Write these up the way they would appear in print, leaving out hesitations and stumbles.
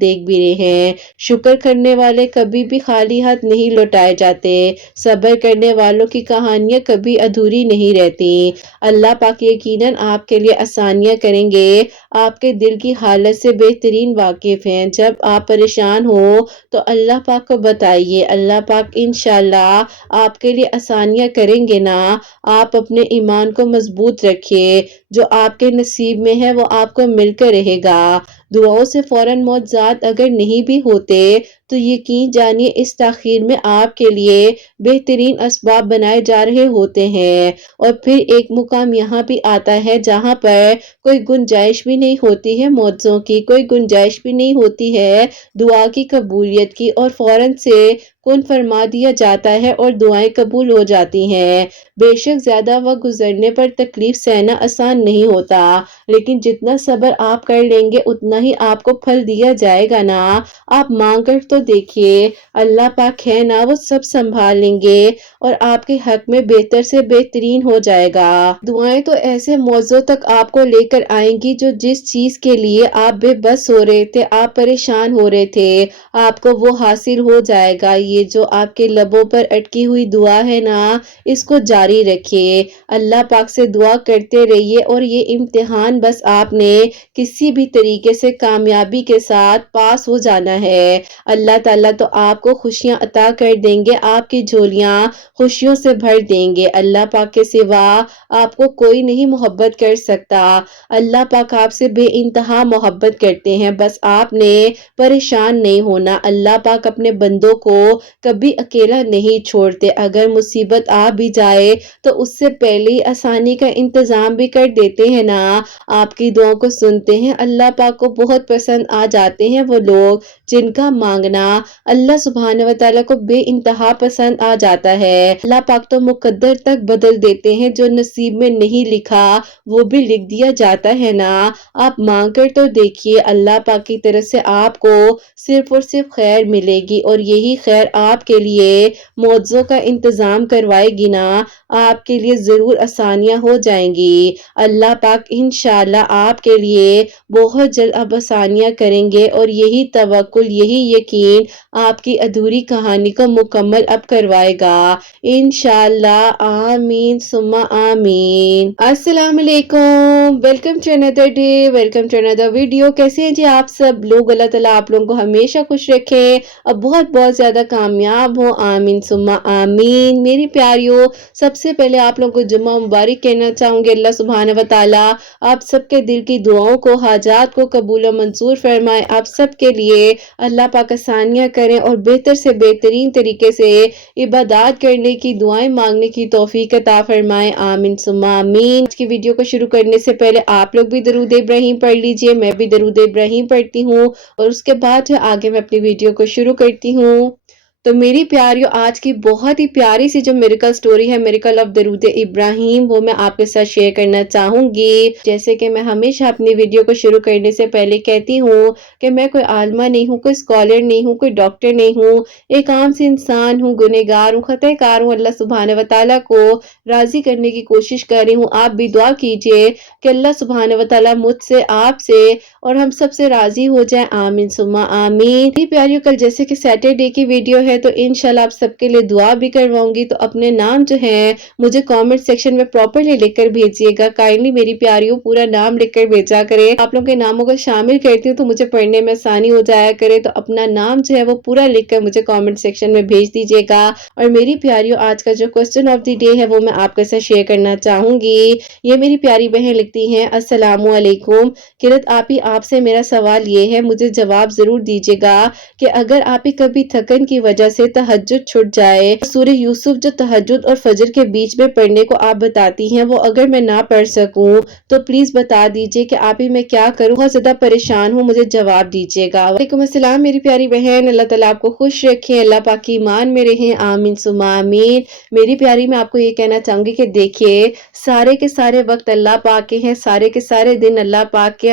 دیکھ بھی رہے ہیں۔ شکر کرنے والے کبھی بھی خالی ہاتھ نہیں لوٹائے جاتے، صبر کرنے والوں کی کہانیاں کبھی ادھوری نہیں رہتی۔ اللہ پاک یقیناً آپ کے لیے آسانیاں کریں گے، آپ کے دل کی حالت سے بہترین واقف ہیں۔ جب آپ پریشان ہو تو اللہ پاک کو بتائیے، اللہ پاک انشاءاللہ آپ کے لیے آسانیاں کریں گے نا۔ آپ اپنے ایمان کو مضبوط رکھیے، جو آپ کے نصیب میں ہے وہ آپ کو مل کر رہے گا۔ دعاؤں سے فوراً معجزات اگر نہیں بھی ہوتے تو یقین جانیے اس تاخیر میں آپ کے لیے بہترین اسباب بنائے جا رہے ہوتے ہیں۔ اور پھر ایک مقام یہاں بھی آتا ہے جہاں پر کوئی گنجائش بھی نہیں ہوتی ہے معجزوں کی، کوئی گنجائش بھی نہیں ہوتی ہے دعا کی قبولیت کی، اور فوراً سے کن فرما دیا جاتا ہے اور دعائیں قبول ہو جاتی ہیں۔ بے شک زیادہ وقت گزرنے پر تکلیف سہنا آسان نہیں ہوتا، لیکن جتنا صبر آپ کر لیں گے اتنا ہی آپ کو پھل دیا جائے گا نا۔ آپ مانگ کر تو دیکھیے، اللہ پاک ہے نا، وہ سب سنبھال لیں گے اور آپ کے حق میں بہتر سے بہترین ہو جائے گا۔ دعائیں تو ایسے موضوع تک آپ کو لے کر آئیں گی جو جس چیز کے لیے آپ بے بس ہو رہے تھے، آپ پریشان ہو رہے تھے، آپ کو وہ حاصل ہو جائے گا۔ یہ جو آپ کے لبوں پر اٹکی ہوئی دعا ہے نا، اس کو جاری رکھیے، اللہ پاک سے دعا کرتے رہیے، اور یہ امتحان بس آپ نے کسی بھی طریقے سے کامیابی کے ساتھ پاس ہو جانا ہے۔ اللہ تعالیٰ تو آپ کو خوشیاں عطا کر دیں گے، آپ کی جھولیاں خوشیوں سے بھر دیں گے۔ اللہ پاک کے سوا آپ کو کوئی نہیں محبت کر سکتا۔ اللہ پاک آپ سے بے انتہا محبت کرتے ہیں، بس آپ نے پریشان نہیں ہونا۔ اللہ پاک اپنے بندوں کو کبھی اکیلا نہیں چھوڑتے، اگر مصیبت آ بھی جائے تو اس سے پہلے ہی آسانی کا انتظام بھی کر دیتے ہیں نا۔ آپ کی دعاؤں کو سنتے ہیں۔ اللہ پاک کو بہت پسند آ جاتے ہیں وہ لوگ جن کا مانگنا اللہ سبحانہ وتعالی کو بے انتہا پسند آ جاتا ہے۔ اللہ پاک تو مقدر تک بدل دیتے ہیں، جو نصیب میں نہیں لکھا وہ بھی لکھ دیا جاتا ہے نا۔ آپ مانگ کر تو دیکھیے، اللہ پاک کی طرف سے آپ کو صرف اور صرف خیر ملے گی، اور یہی خیر آپ کے لیے معجزوں کا انتظام کروائے گی نا۔ آپ کے لیے ضرور آسانیاں ہو جائیں گی۔ اللہ پاک انشاءاللہ آپ کے لیے بہت جلد اب آسانیاں کریں گے، اور یہی توکل، یہی یقین آپ کی ادھوری کہانی کو مکمل اب کروائے گا انشاءاللہ۔ آمین ثم آمین۔ السلام علیکم، welcome to another day, welcome to another video. کیسے ہیں جی آپ سب لوگ؟ اللہ تعالیٰ آپ لوگوں کو ہمیشہ خوش رکھے اور بہت بہت زیادہ کامیاب ہو، آمین ثم آمین۔ میری پیاریوں، سب سے پہلے آپ لوگوں کو جمعہ مبارک کہنا چاہوں گی۔ اللہ سبحانہ وتعالیٰ آپ سب کے دل کی دعاؤں کو، حاجات کو قبول و منظور فرمائے۔ آپ سب کے لیے اللہ پاک آسانیاں کریں اور بہتر سے بہترین طریقے سے عبادات کرنے کی، دعائیں مانگنے کی توفیق عطا فرمائے، آمین ثم آمین۔ آج کی ویڈیو کو شروع کرنے سے پہلے آپ لوگ بھی درود ابراہیم پڑھ لیجئے، میں بھی درود ابراہیم پڑھتی ہوں، اور اس کے بعد جو آگے میں اپنی ویڈیو کو شروع کرتی ہوں۔ تو میری پیاریوں، آج کی بہت ہی پیاری سی جو میریکل سٹوری ہے، میریکل آف درود ابراہیم، وہ میں آپ کے ساتھ شیئر کرنا چاہوں گی۔ جیسے کہ میں ہمیشہ اپنی ویڈیو کو شروع کرنے سے پہلے کہتی ہوں کہ میں کوئی عالمہ نہیں ہوں، کوئی اسکالر نہیں ہوں، کوئی ڈاکٹر نہیں ہوں، ایک عام سی انسان ہوں، گنہگار ہوں، خطا کار ہوں۔ اللہ سبحانہ وتعالیٰ کو راضی کرنے کی کوشش کر رہی ہوں۔ آپ بھی دعا کیجئے کہ اللہ سبحانہ وتعالیٰ مجھ سے، آپ سے اور ہم سب سے راضی ہو جائے، آمین ثم آمین۔ میری پیاریوں، کل جیسے کہ سیٹرڈے کی ویڈیو ہے تو انشاءاللہ آپ سب کے لیے دعا بھی کرواؤں گی، تو اپنے نام جو ہیں مجھے کامنٹ سیکشن میں پراپرلی لکھ کر بھیجیے گا۔ کائنڈلی میری پیاریوں پورا نام لکھ کر بھیجا کرے، آپ لوگوں کے ناموں کو شامل کرتی ہوں تو مجھے پڑھنے میں آسانی ہو جایا کرے، تو اپنا نام جو ہے وہ پورا لکھ کر مجھے کامنٹ سیکشن میں بھیج دیجیے گا۔ اور میری پیاریوں، آج کا جو کوسچن آف دی ڈے ہے وہ میں آپ کے ساتھ شیئر کرنا چاہوں گی۔ یہ میری پیاری بہن لکھتی ہیں، السلام علیکم قرت آپی، آپ سے میرا سوال یہ ہے، مجھے جواب ضرور دیجیے گا کہ اگر آپی کبھی تھکن کی وجہ سے تہجد چھٹ جائے، سورہ یوسف جو تہجد اور فجر کے بیچ میں پڑھنے کو آپ بتاتی ہیں، وہ اگر میں نہ پڑھ سکوں تو پلیز بتا دیجیے کہ آپی میں کیا کروں، بہت زیادہ پریشان ہوں، مجھے جواب دیجیے گا۔ وعلیکم السلام میری پیاری بہن، اللہ تعالیٰ آپ کو خوش رکھیں، اللہ پاک کی ایمان میں رہیں، آمین ثم آمین۔ میری پیاری، میں آپ کو یہ کہنا چاہوں گی کہ دیکھیے، سارے کے سارے وقت اللہ پاک کے ہیں، سارے کے سارے دن اللہ پاک کے،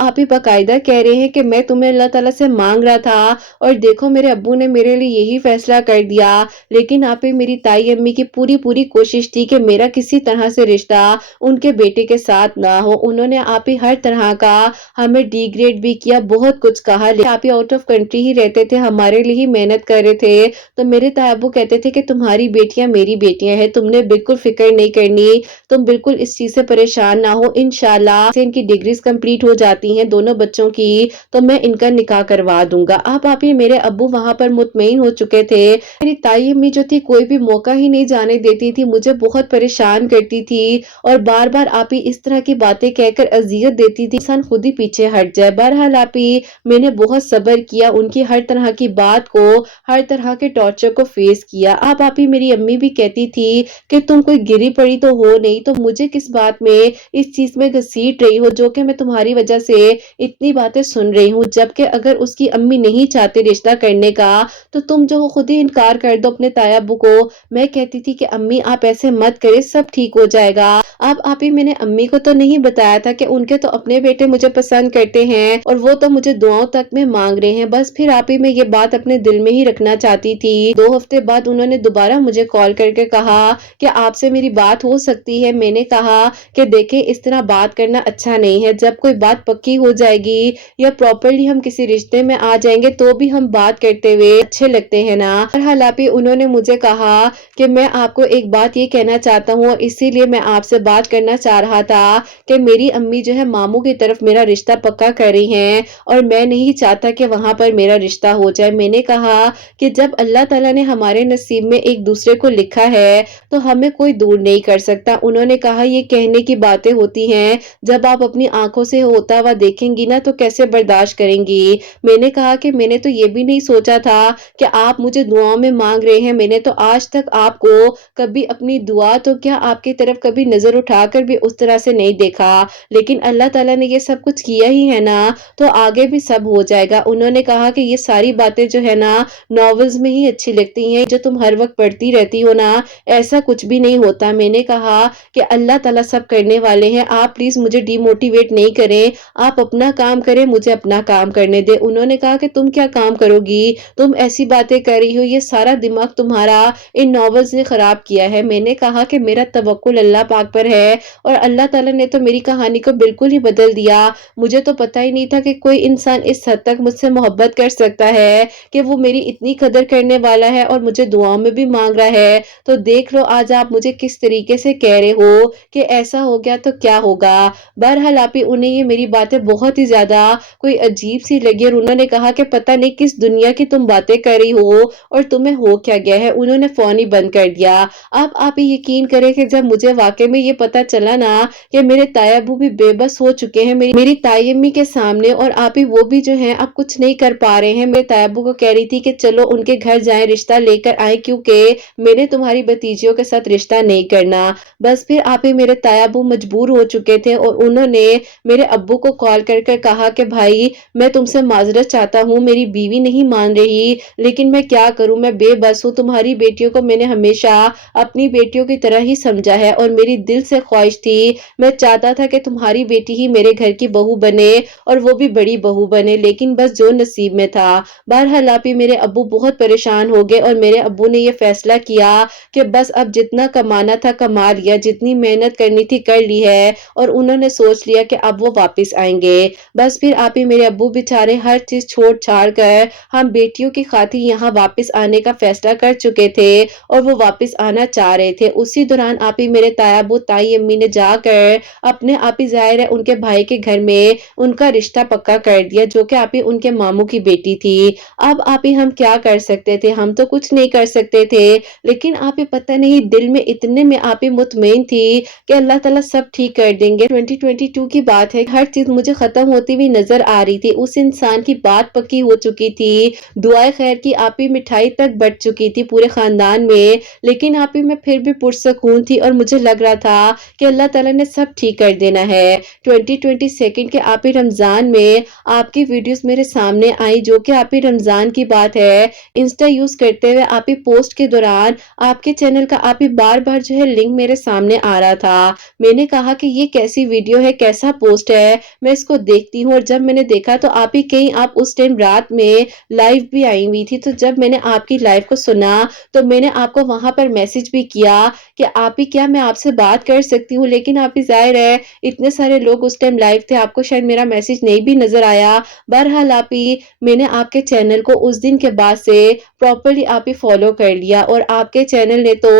آپ ہی باقاعدہ کہہ رہے ہیں کہ میں تمہیں اللہ تعالیٰ سے مانگ رہا تھا اور دیکھو میرے ابو نے میرے لیے یہی فیصلہ کر دیا۔ لیکن آپ ہی میری تائی امی کی پوری کوشش تھی کہ میرا کسی طرح سے رشتہ ان کے بیٹے کے ساتھ نہ ہو۔ انہوں نے آپ ہی ہر طرح کا ہمیں ڈی گریڈ بھی کیا، بہت کچھ کہا، لیکن آپ ہی آؤٹ آف کنٹری ہی رہتے تھے، ہمارے لیے ہی محنت کر رہے تھے۔ تو میرے تائی ابو کہتے تھے کہ تمہاری بیٹیاں میری بیٹیاں ہیں، تم نے بالکل فکر نہیں کرنی، تم بالکل اس چیز سے پریشان نہ ہو، انشاءاللہ ان کی ڈگریز کمپلیٹ ہو جاتی ہیں دونوں بچوں کی تو میں ان کا نکاح کروا دوں گا۔ اب آپ ہی میرے ابو وہاں پر مطمئن ہو چکے تھے۔ میری تائی امی جو تھی کوئی بھی موقع ہی نہیں جانے دیتی تھی، مجھے بہت پریشان کرتی تھی اور بار بار آپ ہی اس طرح کی باتیں کہہ کر اذیت دیتی تھی، انسان خود ہی پیچھے ہٹ جائے۔ بہرحال آپ ہی میں نے بہت صبر کیا، ان کی ہر طرح کی بات کو، ہر طرح کے ٹارچر کو فیس کیا۔ اب آپ ہی میری امی بھی کہتی تھی کہ تم کوئی گری پڑی تو ہو نہیں، تو مجھے کس بات میں اس چیز میں گھسیٹ رہی ہو جو کہ میں تمہاری وجہ سے اتنی باتیں سن رہی ہوں، جبکہ اگر اس کی امی نہیں چاہتے رشتہ کرنے کا تو تم جو خود ہی انکار کر دو اپنے تائی ابو کو۔ میں کہتی تھی کہ امی آپ ایسے مت کرے، سب ٹھیک ہو جائے گا۔ اب آپ ہی میں نے امی کو تو نہیں بتایا تھا کہ ان کے تو اپنے بیٹے مجھے پسند کرتے ہیں اور وہ تو مجھے دعاؤں تک میں مانگ رہے ہیں، بس پھر آپ ہی میں یہ بات اپنے دل میں ہی رکھنا چاہتی تھی۔ 2 ہفتے بعد انہوں نے دوبارہ مجھے کال کر کے کہا کہ آپ سے میری بات ہو سکتی ہے۔ میں نے کہا کہ دیکھیں اس طرح بات کرنا اچھا نہیں ہے، جب کوئی بات پکی ہو جائے گی یا پراپرلی ہم کسی رشتے میں آ جائیں گے تو بھی ہم بات کرتے ہوئے اچھے لگتے ہیں نا۔ بہرحال آپ ہی انہوں نے مجھے کہا کہ میں آپ کو ایک بات یہ کہنا چاہتا ہوں اور اسی لیے میں آپ سے بات کرنا چاہ رہا تھا کہ میری امی جو ہے ماموں کی طرف میرا رشتہ پکا کر رہی ہیں اور میں نہیں چاہتا کہ وہاں پر میرا رشتہ ہو جائے۔ میں نے کہا کہ جب اللہ تعالیٰ نے ہمارے نصیب میں ایک دوسرے کو لکھا ہے تو ہمیں کوئی دور نہیں کر سکتا۔ انہوں نے کہا یہ کہنے کی باتیں ہوتی ہیں، جب آپ اپنی آنکھوں سے ہوتا ہوا دیکھیں گی نا تو کیسے برداشت کریں گی۔ میں نے کہا کہ میں نے تو یہ بھی نہیں سوچا تھا کہ آپ مجھے دعاؤں میں مانگ رہے ہیں، میں نے تو آج تک آپ کو کبھی اپنی دعا تو کیا آپ کی طرف کبھی نظر اٹھا کر بھی اس طرح سے نہیں دیکھا، لیکن اللہ تعالیٰ نے یہ سب کچھ کیا ہی ہے نا تو آگے بھی سب ہو جائے گا۔ انہوں نے کہا کہ یہ ساری باتیں جو ہے نا ناولز میں ہی اچھی لگتی ہیں، جو تم ہر وقت پڑھتی رہتی ہو نا ایسا کچھ بھی نہیں ہوتا۔ میں نے کہا کہ اللہ تعالیٰ سب کرنے والے ہیں، آپ پلیز مجھے ڈی موٹیویٹ نہیں کریں، آپ اپنا کام کریں، مجھے اپنا کام کرنے دیں۔ انہوں نے کہا کہ تم کیا کام کرو گی، تم ایسی باتیں کر رہی ہو، یہ سارا دماغ تمہارا ان ناولز نے خراب کیا ہے۔ میں نے کہا کہ میرا توکل اللہ پاک پر ہے اور اللہ تعالیٰ نے تو میری کہانی کو بالکل ہی بدل دیا۔ مجھے تو پتہ ہی نہیں تھا کہ کوئی انسان اس حد تک مجھ سے محبت کر سکتا ہے کہ وہ میری اتنی قدر کرنے والا ہے اور مجھے دعاؤں میں بھی مانگ رہا ہے۔ تو دیکھ لو آج آپ مجھے کس طریقے سے کہہ رہے ہو کہ ایسا ہو گیا تو کیا ہوگا۔ بہرحال آپ ہی انہیں یہ میری باتیں بہت ہی زیادہ کوئی عجیب سی لگی اور انہوں نے کہا کہ پتہ نہیں کس دنیا کی تم باتیں کر رہی ہو اور تمہیں ہو کیا گیا ہے۔ انہوں نے فون ہی بند کر دیا۔ اب آپ ہی یقین کریں کہ جب مجھے واقعے میں یہ پتہ چلا نا کہ میرے تائی ابو بھی بے بس ہو چکے ہیں میری تائی امی کے سامنے اور آپ ہی وہ بھی جو ہیں اب کچھ نہیں کر پا رہے ہیں، میرے تائی ابو کو کہہ رہی تھی کہ چلو ان کے گھر جائیں، رشتہ لے کر آئیں، کیونکہ میں نے تمہاری بھتیجیوں کے ساتھ رشتہ نہیں کرنا۔ بس پھر آپ ہی میرے تائی ابو مجبور ہو چکے تھے اور انہوں نے میرے ابو کو کال کر کر کہا کہ بھائی میں تم سے معذرت چاہتا ہوں، میری بیوی نہیں مان رہی لیکن میں کیا کروں، میں بے بس ہوں، تمہاری بیٹیوں کو میں نے ہمیشہ اپنی بیٹیوں کی طرح ہی سمجھا ہے اور میری دل سے خواہش تھی، میں چاہتا تھا کہ تمہاری بیٹی ہی میرے گھر کی بہو بنے اور وہ بھی بڑی بہو بنے، لیکن بس جو نصیب میں تھا۔ بہرحال آپ ہی میرے ابو بہت پریشان ہو گئے اور میرے ابو نے یہ فیصلہ کیا کہ بس اب جتنا کمانا تھا کما لیا، جتنی محنت کرنی تھی کر لی ہے اور انہوں نے سوچ لیا کہ اب وہ واپس آئیں گے۔ بس پھر آپ ہی میرے ابو بیچارے ہر چیز چھوڑ چھاڑ کر ہم بیٹیوں کی خاطر یہاں واپس آنے کا فیصلہ کر چکے تھے اور وہ واپس آنا چاہ رہے تھے۔ اسی دوران آپ ہی میرے تائی ابو تائی امی نے جا کر اپنے آپ ہی ظاہر ہے ان کے بھائی کے گھر میں ان کا رشتہ پکا کر دیا، جو کہ آپ ہی ان کے ماموں کی بیٹی تھی۔ اب آپ ہی ہم کیا کر سکتے تھے، ہم تو کچھ نہیں کر سکتے تھے، لیکن آپ ہی پتہ نہیں دل میں اتنے میں آپ ہی مطمئن تھی کہ اللہ تعالیٰ سب ٹھیک کر دیں گے۔ 2022 کی بات ہے، ہر چیز مجھے ختم ہوتی ہوئی نظر آ رہی تھی، اس انسان کی بات پکی ہو چکی تھی، دعائے خیر کی آپ ہی مٹھائی تک بٹ چکی تھی پورے خاندان میں، لیکن آپ ہی میں پھر بھی پرسکون تھی اور مجھے لگ رہا تھا کہ اللہ تعالیٰ نے سب ٹھیک کر دینا ہے۔ 2022 کے آپ ہی رمضان میں آپ کی ویڈیوز میرے سامنے آئی، جو کہ آپ ہی رمضان کی بات ہے، انسٹا یوز کرتے ہوئے آپ ہی پوسٹ کے دوران آپ کے چینل کا آپ ہی بار بار جو ہے لنک میرے سامنے آ رہا تھا۔ میں نے کہا کہ یہ کیسی ویڈیو ہے، کیسا پوسٹ ہے، میں اس کو دیکھتی ہوں، اور جب میں نے دیکھا تو آپ ہی کہیں آپ اس ٹائم رات میں لائیو بھی آئی ہوئی تھی، تو جب میں نے آپ کی لائیو کو سنا تو میں نے آپ کو وہاں پر میسج بھی کیا کہ آپ ہی کیا میں آپ سے بات کر سکتی ہوں، لیکن آپ ہی ظاہر ہے اتنے سارے لوگ اس ٹائم لائیو تھے، آپ کو شاید میرا میسج نہیں بھی نظر آیا۔ بہرحال آپ ہی میں نے آپ کے چینل کو اس دن کے بعد سے پراپرلی آپ ہی فالو کر لیا، اور آپ کے چینل نے تو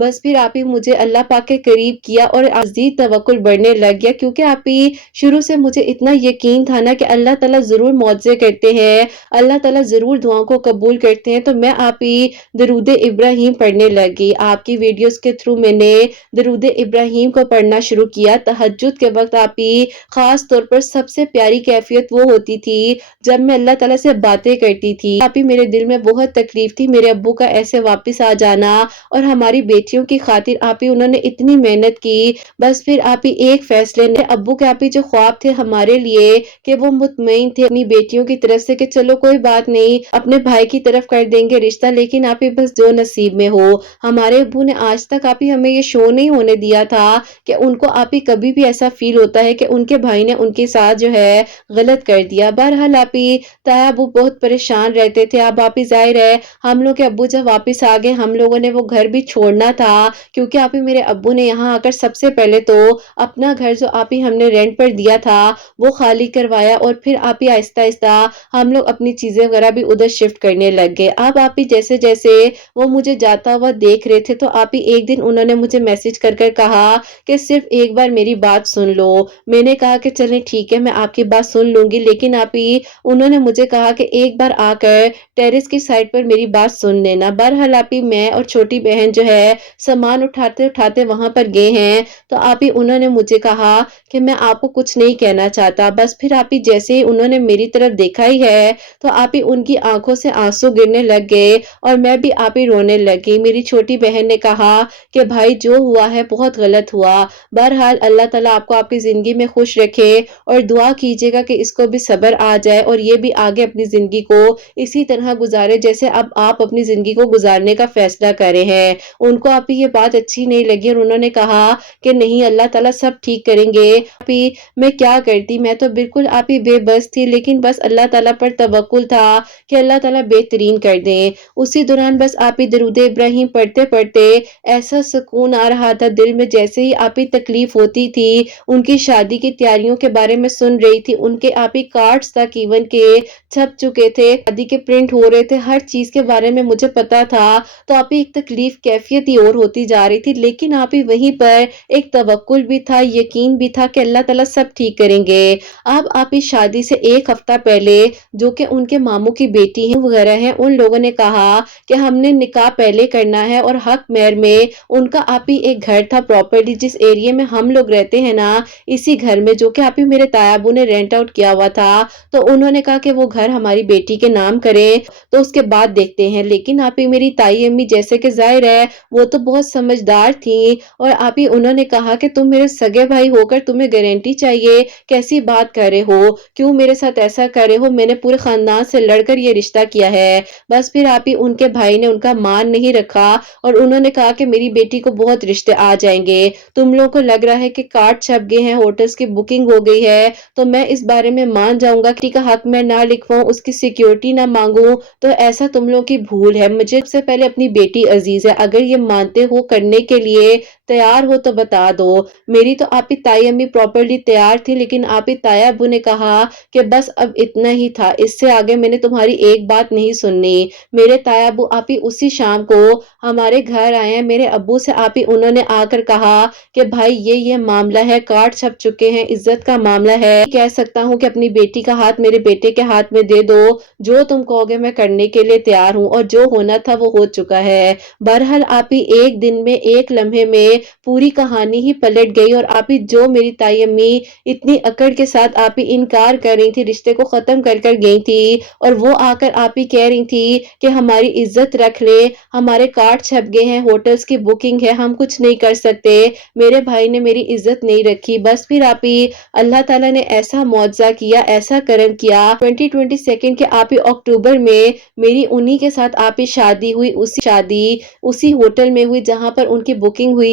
بس پھر آپ ہی مجھے اللہ پاک کے قریب کیا اور مزید توکل بڑھنے لگ گیا، کیونکہ آپ ہی شروع سے مجھے اتنا یقین تھا نا کہ اللہ تعالیٰ ضرور معجزے کرتے ہیں، اللہ تعالیٰ ضرور دعاؤں کو قبول کرتے ہیں، تو میں آپ ہی درود ابراہیم پڑھنے لگی۔ آپ کی ویڈیوز کے تھرو میں نے درود ابراہیم کو پڑھنا شروع کیا۔ تہجد کے وقت آپ ہی خاص طور پر سب سے پیاری کیفیت وہ ہوتی تھی جب میں اللہ تعالیٰ سے باتیں کرتی تھی۔ آپ ہی میرے دل میں بہت تکلیف تھی میرے ابو کا ایسے واپس آ جانا، اور ہماری بیٹیوں کی خاطر آپ ہی انہوں نے اتنی محنت کی، بس پھر آپ ہی ایک فیصلے نے ابو کے آپ ہی جو خواب تھے ہمارے لیے کہ وہ مطمئن تھے اپنی بیٹیوں کی طرف سے کہ چلو کوئی بات نہیں، اپنے بھائی کی طرف کر دیں گے رشتہ، لیکن آپ ہی بس جو نصیب میں ہو۔ ہمارے ابو نے آج تک آپ ہی ہمیں یہ شو نہیں ہونے دیا تھا کہ ان کو آپ ہی کبھی بھی ایسا فیل ہوتا ہے کہ ان کے بھائی نے ان کے ساتھ جو ہے غلط کر دیا۔ بہرحال آپ ہی تایا ابو بہت پریشان رہتے تھے۔ اب آپ ہی ظاہر ہے ہم لوگ کے ابو جب واپس آ گئے، ہم لوگوں نے وہ گھر بھی چھوڑنا تھا، کیونکہ آپ ہی میرے ابو نے یہاں آ کر سب سے پہلے تو اپنا گھر جو آپ ہی ہم نے رینٹ پر دیا تھا وہ خالی کروایا، اور پھر آپ ہی آہستہ آہستہ ہم لوگ اپنی چیزیں وغیرہ بھی ادھر شفٹ کرنے لگ گئے۔ اب آپ ہی جیسے جیسے وہ مجھے جاتا ہوا دیکھ رہے تھے، تو آپ ہی ایک دن انہوں نے مجھے میسج کر کر کہا کہ صرف ایک بار میری بات سن لو۔ میں نے کہا کہ چلیں ٹھیک ہے، میں آپ کی بات سن لوں گی، لیکن آپ ہی انہوں نے مجھے کہا کہ ایک بار آ کر ٹیرس کی سائڈ پر میری بات سن لینا۔ بہرحال آپ ہی میں اور چھوٹی بہن جو ہے سامان اٹھاتے اٹھاتے وہاں پر گئے ہیں، تو آپ ہی انہوں نے مجھے کہا کہ میں آپ کو کچھ نہیں کہنا چاہتا، بس پھر آپ ہی جیسے ہی انہوں نے میری طرف دیکھا ہی ہے تو آپ ہی ان کی آنکھوں سے آنسو گرنے لگ گئے، اور میں بھی آپ ہی رونے لگی۔ میری چھوٹی بہن نے کہا کہ بھائی جو ہوا ہے بہت غلط ہوا، بہرحال اللہ تعالیٰ آپ کو آپ کی زندگی میں خوش رکھے، اور دعا کیجیے گا کہ اس کو بھی صبر آ جائے اور یہ بھی آگے اپنی زندگی کو اسی طرح گزارے جیسے اب آپ اپنی زندگی کو گزارنے کا فیصلہ کرے ہیں۔ ان کو آپ ہی یہ بات اچھی نہیں لگی، اور انہوں نے کہا کہ نہیں اللہ تعالیٰ سب ٹھیک کریں گے۔ آپ ہی میں کیا کرتی، میں تو بالکل آپ ہی بے بس تھی، لیکن بس اللہ تعالیٰ پر توکل تھا کہ اللہ تعالیٰ بہترین کر دیں۔ اسی دوران بس آپ ہی درود ابراہیم پڑھتے پڑھتے ایسا سکون آ رہا تھا دل میں، جیسے ہی آپ ہی تکلیف ہوتی تھی، ان کی شادی کی تیاریوں کے بارے میں سن رہی تھی، ان کے آپ ہی کارڈز تک ایون کے چھپ چکے تھے، شادی کے پرنٹ ہو رہے تھے، ہر چیز کے بارے میں مجھے پتا تھا، تو آپ ہی ایک تکلیف کیفیت ہی اور ہوتی جا رہی تھی، لیکن آپ ہی وہیں پر ایک توکل بھی تھا، یقین بھی تھا کہ اللہ تعالیٰ سب ٹھیک کریں گے۔ اب آپ ہی شادی سے ایک ہفتہ پہلے جو کہ ان کے ماموں کی بیٹی ہیں وغیرہ ہیں، ان لوگوں نے کہا کہ ہم نے نکاح پہلے کرنا ہے، اور حق مہر میں ان کا آپ ہی ایک گھر تھا پراپرلی جس ایریے میں ہم لوگ رہتے ہیں نا، اسی گھر میں جو کہ آپ ہی میرے تایا ابو نے رینٹ آؤٹ کیا ہوا تھا، تو انہوں نے کہا کہ وہ گھر ہماری بیٹی کے نام کریں تو اس کے بعد دیکھتے ہیں۔ لیکن آپ ہی میری تائی امی جیسے کہ ظاہر ہے وہ تو بہت سمجھدار تھیں، اور آپ ہی انہوں نے کہا کہ تم میرے سگے بھائی ہو کر تمہیں گارنٹی چاہیے، کیسی بات کر رہے ہو، کیوں میرے ساتھ ایسا کر رہے ہو، میں نے پورے خاندان سے لڑ کر یہ رشتہ کیا ہے۔ بس پھر آپ ہی ان کے بھائی نے ان کا مان نہیں رکھا، اور انہوں نے کہا کہ میری بیٹی کو بہت رشتے آ جائیں گے، تم لوگوں کو لگ رہا ہے کہ کارڈ چھپ گئے ہیں، ہوٹلز کی بکنگ ہو گئی ہے، تو میں اس بارے میں مان جاؤں گا کہ کا حق میں نہ لکھواؤں، اس کی سیکیورٹی نہ مانگوں، تو ایسا تم لوگوں کی بھول ہے، مجھے سب سے پہلے اپنی بیٹی عزیز ہے، اگر یہ مانتے ہو کرنے کے لیے تیار ہو تو بتا دو۔ میری تو آپ ہی تائی امی پراپرلی تیار تھی، لیکن آپ ہی تایا ابو نے کہا کہ بس اب اتنا ہی تھا، اس سے آگے میں نے تمہاری ایک بات نہیں سننی۔ میرے تایا ابو آپ ہی اسی شام کو ہمارے گھر آئے ہیں، میرے ابو سے آپ ہی انہوں نے آ کر کہا کہ بھائی یہ معاملہ ہے، کارڈ چھپ چکے ہیں، عزت کا معاملہ ہے، کہہ سکتا ہوں کہ اپنی بیٹی کا ہاتھ میرے بیٹے کے ہاتھ میں دے دو، جو تم کہو گے میں کرنے کے لیے تیار ہوں، اور جو ہونا تھا وہ ہو چکا ہے۔ بہرحال آپ ہی ایک دن میں ایک لمحے میں پوری کہانی ہی پلٹ گئی، اور آپ ہی جو میری تائی امی اتنی اکڑ کے ساتھ آپ ہی انکار کر رہی تھی، رشتے کو ختم کر کر گئی تھی، اور وہ آ کر آپ ہی کہہ رہی تھی کہ ہماری عزت رکھ لے، ہمارے کارڈ چھپ گئے ہیں، ہوٹلز کی بکنگ ہے، ہم کچھ نہیں کر سکتے، میرے بھائی نے میری عزت نہیں رکھی۔ بس پھر آپ ہی اللہ تعالیٰ نے ایسا معجزہ کیا، ایسا کرم کیا، 2022 کے آپ ہی اکتوبر میں میری انہی کے ساتھ آپ ہی شادی ہوئی، اسی ہوٹل میں ہوئی جہاں پر ان کی بکنگ ہوئی